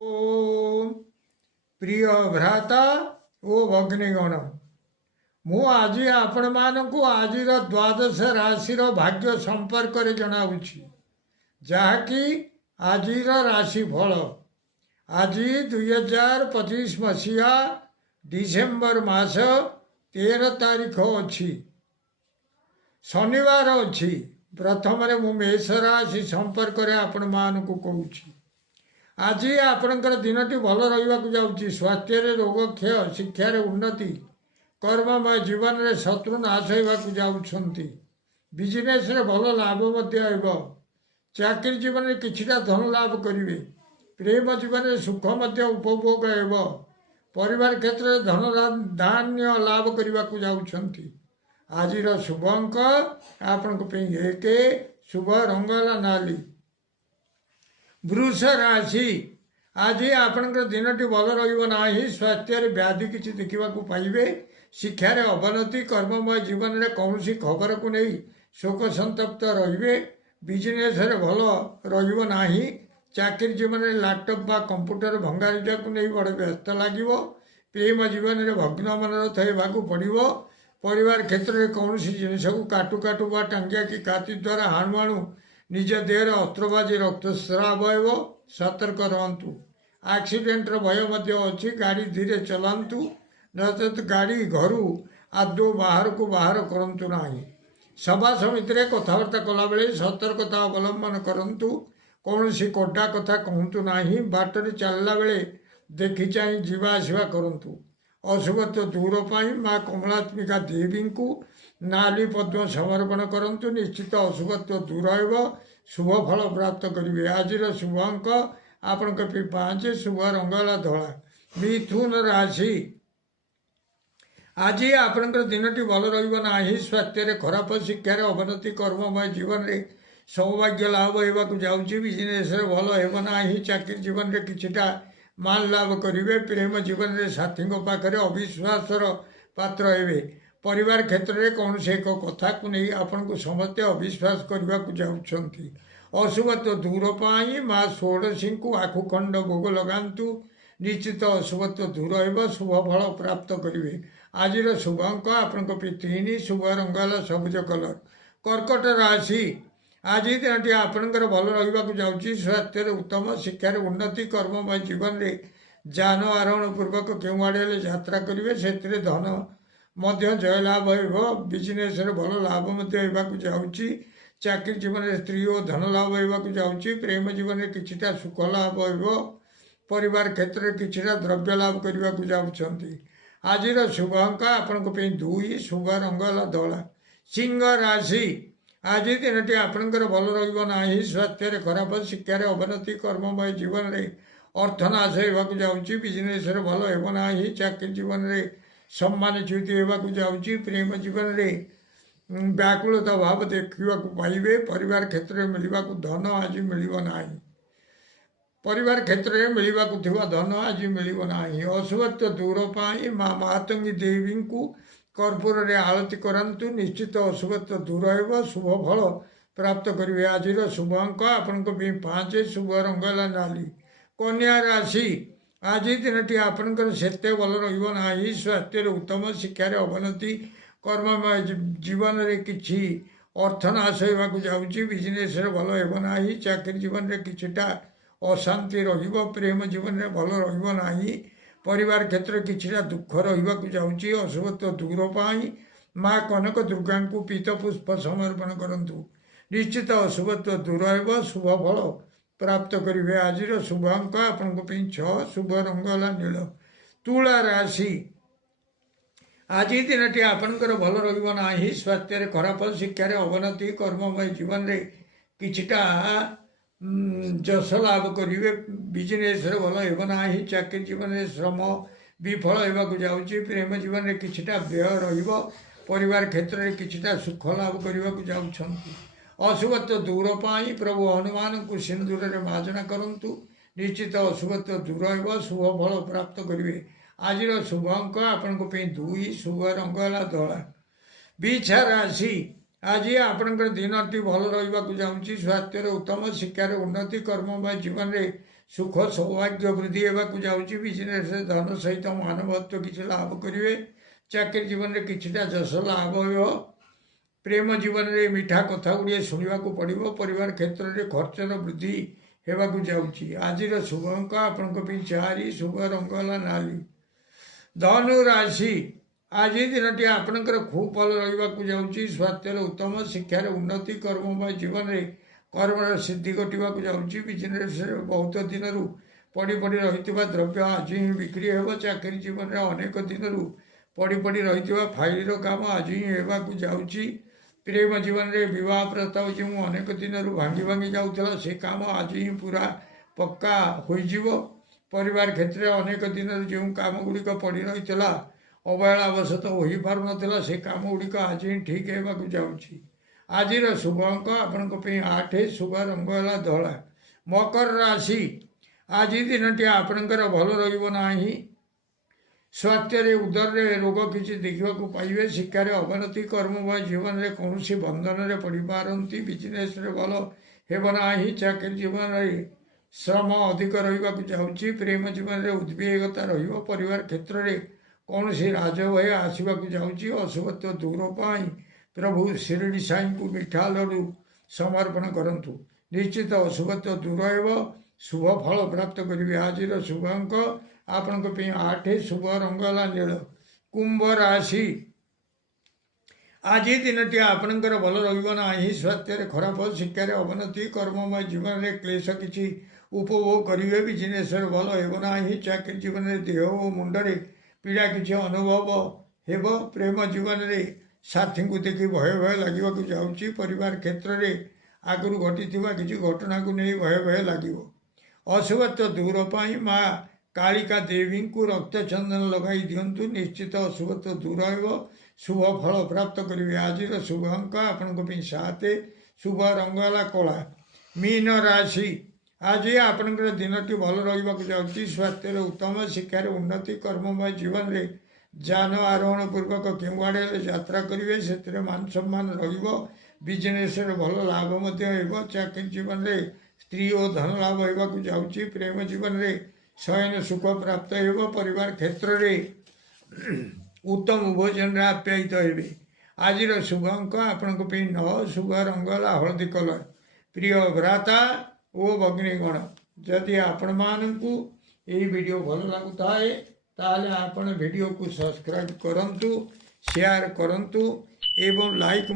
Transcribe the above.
ओम प्रिय भ्राता ओ भग्नीगण मु आज आपण मानक आज द्वादश राशि भाग्य संपर्क जनाऊँगी जहाँकि आज राशि फल आज 2025 मसीहा डिसेम्बर मास 13 तारीख अच्छी शनिवार अच्छी प्रथम मु मेष राशि संपर्क आपण मानक कहूँ आज आपणकर दिनटी भल रहा जाऊँगी स्वास्थ्य रोग क्षय शिक्षार उन्नति कर्ममय जीवन में शत्रु नाश होगा जाऊँगी बिजनेस भल लाभ चाकरी जीवन में किछिटा धन लाभ करेंगे प्रेम जीवन में सुख उपभोग हो परिवार क्षेत्र में धन धान्य लाभ करने को जाऊँगी आज शुभ अंक आपण एक शुभ रंगला नाली वृष राशि आज आपणकर दिनटी भल रहा स्वास्थ्य व्याधि किसी देखा पाइबे शिक्षार अवनति कर्ममय जीवन में कौन खबर को नहीं शोक संतप्त रे बिजनेस भल रहा चाकरी जीवन में लैपटॉप बा कंप्यूटर भंगारुजा को नहीं बड़ व्यस्त लगे प्रेम जीवन में भग्न मनोरथ होगा पड़ो परिवार क्षेत्र में कौन जिनस को काटू काटू बा टांगिया कि काती द्वारा हाणुमाणु निज देहर अस्त्रबाजी रक्तस्राव हो सतर्क रहतु एक्सीडेंटर भय अच्छी गाड़ी धीरे चलांतु नचेत गाड़ी घर आदौ बाहर को बाहर करंतु नाही सभा समिति में कथबार्ता कला बेले सतर्कता अवलंबन करंतु कौन कोड्डा कथा कहतु नाही बाटर चलला बेले देखि चाहि जीवा आसवा करंतु अशुभत्व दूर पाई माँ कमलात्मिका देवी को नाली पद्म समर्पण करंतु निश्चित अशुभत्व दूर हो शुभ फल प्राप्त करेंगे आज शुभ अंक आपण 5 शुभ रंगला धला मिथुन राशि आज आपणकर दिनटी भल रहा स्वास्थ्य खराब शिक्षार अवनति कर्ममय जीवन में सौभाग्य लाभ होगा जाऊँगी बिजनेस भल होना चाकरी जीवन में किछिटा मान लाभ करेंगे प्रेम जीवन में साथी पाखे अविश्वासर पात्र हे परिवार क्षेत्र में कौन से एक कथा को नहीं आपन को समस्ते अविश्वास करने को जाऊँगी अशुभत्व दूर पाई माँ षोड़शी को आखुखंड भोग लगातु निश्चित अशुभत्व दूर हो शुभ फल प्राप्त करेंगे आज शुभ अंक आपण 3 शुभ रंगला सबुज कलर कर्कट राशि आज दिनटी आपणकर भल रहा जाऊँगी स्वास्थ्य उत्तम शिक्षार उन्नति कर्ममय जीवन में जान आरोहण पूर्वक क्यों आड़े यात्रा करेंगे से धन मध्य जय लाभ हो बिजनेस भल लाभ होगा जाऊँगी चाकरी जीवन में स्त्री और धन लाभ होगा जाऊँगी प्रेम जीवन में किछिटा सुख लाभ हो परिवार क्षेत्र में किछिटा द्रव्य लाभ करने को जाऊँगी आज शुभ अंक आपण 2 शुभ रंगला धला सिंह राशि आज दिनटी आपणकर भल रहा स्वास्थ्य खराब शिक्षार अवनति कर्ममय जीवन में अर्थनाश होगा जाऊँगी बिजनेस भल होना चाकरी जीवन में सम्मानच्युति होगा जाऊँगी प्रेम जीवन में व्याकुलता भाव देखा पाइबे परिवार क्षेत्र में मिलवा धन आज मिलना परिवार क्षेत्र में मिलवा धन आज मिलना अशुभत्व दूर पाई माँ महातंगी देवी को कर्पूर रे आरती करंतु निश्चित अशुभत्व दूर हो शुभ फल प्राप्त करेंगे आज शुभ अंक आपण 5 शुभ रंगला नाली कन्या राशि आज दिनटी आपणकर सेते भल रहा स्वास्थ्य उत्तम शिक्षार अवनति कर्ममय जीवन में किसी अर्थनाश होगा जाऊँगी बिजनेस भल होना चाकरी जीवन में किछिटा अशांति प्रेम जीवन में भल रहा परिवार क्षेत्र किछिटा दुख रहा जाऊँगी अशुभत्व दूर पाई माँ कनक दुर्गा को पीत पुष्प समर्पण करंतु निश्चित अशुभत्व दूर हो शुभ फल प्राप्त करेंगे आज शुभ अंक आपण 6 शुभ रंगला नील तुला राशि आज दिनटी आपणकर भल रहा स्वास्थ्य खराब शिक्षार अवनति कर्ममय जीवन में किछिटा जस लाभ करेंगे बिजनेस भल होना चाकरी जीवन में श्रम विफल होगा जाऊँगी प्रेम जीवन में किछिटा व्यय परिवार क्षेत्र में किछिटा सुख लाभ करने को जाऊँगी अशुभत्व दूर पाई प्रभु हनुमान को सिंदूर में मार्जना करंतु निश्चित अशुभत्व दूर हो शुभ फल प्राप्त करेंगे आज शुभ अंक आपण 2 शुभ रंगला धला बिछा राशि आज आपणकर दिनटी भल रहा जाऊँगी स्वास्थ्य उत्तम शिक्षार उन्नति कर्ममय जीवन में ସୁଖ ସୌଭାଗ୍ୟ ବୃଦ୍ଧି ହେବାକୁ ଯାଉଛି। ବିଜନେସରେ ଧନ ସହିତ ମାନବତ୍ୱ କିଛି ଲାଭ କରିବେ। ଚାକିରି ଜୀବନରେ କିଛିଟା ଯଶ ଲାଭ ହେବ। ପ୍ରେମ ଜୀବନରେ ମିଠା କଥା ଗୁଡ଼ିଏ ଶୁଣିବାକୁ ପଡ଼ିବ। ପରିବାର କ୍ଷେତ୍ରରେ ଖର୍ଚ୍ଚର ବୃଦ୍ଧି ହେବାକୁ ଯାଉଛି। ଆଜିର ଶୁଭ ଅଙ୍କ ଆପଣଙ୍କ ପାଇଁ 4, ଶୁଭ ରଙ୍ଗ ହେଲା ନାଲି। ଧନୁ ରାଶି, ଆଜି ଦିନଟି ଆପଣଙ୍କର ଖୁବ୍ ଭଲ ରହିବାକୁ ଯାଉଛି। ସ୍ୱାସ୍ଥ୍ୟରେ ଉତ୍ତମ, ଶିକ୍ଷାରେ ଉନ୍ନତି, କର୍ମମୟ ଜୀବନରେ କର୍ମର ସିଦ୍ଧି ଘଟିବାକୁ ଯାଉଛି। ବିଜନେସରେ ବହୁତ ଦିନରୁ ପଡ଼ି ରହିଥିବା ଦ୍ରବ୍ୟ ଆଜି ହିଁ ବିକ୍ରି ହେବ। ଚାକିରି ଜୀବନରେ ଅନେକ ଦିନରୁ ପଡ଼ି ରହିଥିବା ଫାଇଲର କାମ ଆଜି ହିଁ ହେବାକୁ ଯାଉଛି। ପ୍ରେମ ଜୀବନରେ ବିବାହ ପ୍ରସ୍ତାବ ଯେଉଁ ଅନେକ ଦିନରୁ ଭାଙ୍ଗି ଯାଉଥିଲା ସେ କାମ ଆଜି ହିଁ ପୁରା ପକ୍କା ହୋଇଯିବ। ପରିବାର କ୍ଷେତ୍ରରେ ଅନେକ ଦିନରୁ ଯେଉଁ କାମ ଗୁଡ଼ିକ ପଡ଼ି ରହିଥିଲା, ଅବହେଳାବଶତଃ ହୋଇପାରୁନଥିଲା, ସେ କାମ ଗୁଡ଼ିକ ଆଜି ହିଁ ଠିକ୍ ହେବାକୁ ଯାଉଛି। ଆଜିର ଶୁଭ ଅଙ୍କ ଆପଣଙ୍କ ପାଇଁ 8, ଶୁଭ ରଙ୍ଗ ହେଲା ଧଳା। ମକର ରାଶି, ଆଜି ଦିନଟି ଆପଣଙ୍କର ଭଲ ରହିବ ନାହିଁ। ସ୍ୱାସ୍ଥ୍ୟରେ ଉଦରରେ ରୋଗ କିଛି ଦେଖିବାକୁ ପାଇବେ। ଶିକ୍ଷାରେ ଅବନତି, କର୍ମମୟ ଜୀବନରେ କୌଣସି ବନ୍ଧନରେ ପଡ଼ିପାରନ୍ତି। ବିଜନେସରେ ଭଲ ହେବ ନାହିଁ। ଚାକିରି ଜୀବନରେ ଶ୍ରମ ଅଧିକ ରହିବାକୁ ଯାଉଛି। ପ୍ରେମ ଜୀବନରେ ଉଦ୍ବେଗତା ରହିବ। ପରିବାର କ୍ଷେତ୍ରରେ କୌଣସି ରାଜଭୟ ଆସିବାକୁ ଯାଉଛି। ଅଶୁଭତ୍ୱ ଦୂର ପାଇଁ ପ୍ରଭୁ ଶିରିଡ଼ି ସାଇଙ୍କୁ ମିଠା ଲଡ଼ୁ ସମର୍ପଣ କରନ୍ତୁ। ନିଶ୍ଚିତ ଅଶୁଭତ୍ୱ ଦୂର ହେବ। ଶୁଭ ଫଳ ପ୍ରାପ୍ତ କରିବେ। ଆଜିର ଶୁଭ ଅଙ୍କ ଆପଣଙ୍କ ପାଇଁ 8, ଶୁଭ ରଙ୍ଗ ହେଲା ନୀଳ। କୁମ୍ଭ ରାଶି, ଆଜି ଦିନଟି ଆପଣଙ୍କର ଭଲ ରହିବ ନାହିଁ। ସ୍ୱାସ୍ଥ୍ୟରେ ଖରାପ, ଶିକ୍ଷାରେ ଅବନତି, କର୍ମମୟ ଜୀବନରେ କ୍ଲେଶ କିଛି ଉପଭୋଗ କରିବେ। ବିଜନେସରେ ଭଲ ହେବ ନାହିଁ। ଚାକିରି ଜୀବନରେ ଦେହ ଓ ମୁଣ୍ଡରେ ପୀଡ଼ା କିଛି ଅନୁଭବ ହେବ। ପ୍ରେମ ଜୀବନରେ ସାଥୀଙ୍କୁ ଦେଖି ଭୟ ଲାଗିବାକୁ ଯାଉଛି। ପରିବାର କ୍ଷେତ୍ରରେ ଆଗରୁ ଘଟିଥିବା କିଛି ଘଟଣାକୁ ନେଇ ଭୟ ଲାଗିବ। ଅଶୁଭତ୍ୱ ଦୂର ପାଇଁ ମା କାଳିକା ଦେବୀଙ୍କୁ ରକ୍ତ ଚନ୍ଦନ ଲଗାଇ ଦିଅନ୍ତୁ। ନିଶ୍ଚିତ ଅଶୁଭତ୍ୱ ଦୂର ହେବ। ଶୁଭ ଫଳ ପ୍ରାପ୍ତ କରିବେ। ଆଜିର ଶୁଭ ଅଙ୍କ ଆପଣଙ୍କ ପାଇଁ 7, ଶୁଭ ରଙ୍ଗ ହେଲା କଳା। ମୀନ ରାଶି, ଆଜି ଆପଣଙ୍କର ଦିନଟି ଭଲ ରହିବାକୁ ଯାଉଛି। ସ୍ୱାସ୍ଥ୍ୟରେ ଉତ୍ତମ, ଶିକ୍ଷାରେ ଉନ୍ନତି, କର୍ମମୟ ଜୀବନରେ ଯାନ ଆରୋହଣ ପୂର୍ବକ କେଉଁଆଡ଼େ ହେଲେ ଯାତ୍ରା କରିବେ। ସେଥିରେ ମାନ ସମ୍ମାନ ରହିବ। ବିଜନେସରେ ଭଲ ଲାଭ ମଧ୍ୟ ହେବ। ଚାକିରି ଜୀବନରେ ସ୍ତ୍ରୀ ଓ ଧନ ଲାଭ ହେବାକୁ ଯାଉଛି। ପ୍ରେମ ଜୀବନରେ ଶୟନ ସୁଖ ପ୍ରାପ୍ତ ହେବ। ପରିବାର କ୍ଷେତ୍ରରେ ଉତ୍ତମ ଭୋଜନରେ ଆପ୍ୟାୟିତ ହେବେ। ଆଜିର ଶୁଭ ଅଙ୍କ ଆପଣଙ୍କ ପାଇଁ 9, ଶୁଭ ରଙ୍ଗ ହେଲା ହଳଦୀ କଲର। ପ୍ରିୟ ଭ୍ରାତା ଓ ଭଗ୍ନୀଗଣ, ଯଦି ଆପଣମାନଙ୍କୁ ଏହି ଭିଡ଼ିଓ ଭଲ ଲାଗୁଥାଏ ତାହେଲେ ଆପଣ ଭିଡ଼ିଓକୁ ସବସ୍କ୍ରାଇବ୍ କରନ୍ତୁ, ସେୟାର କରନ୍ତୁ ଏବଂ ଲାଇକ୍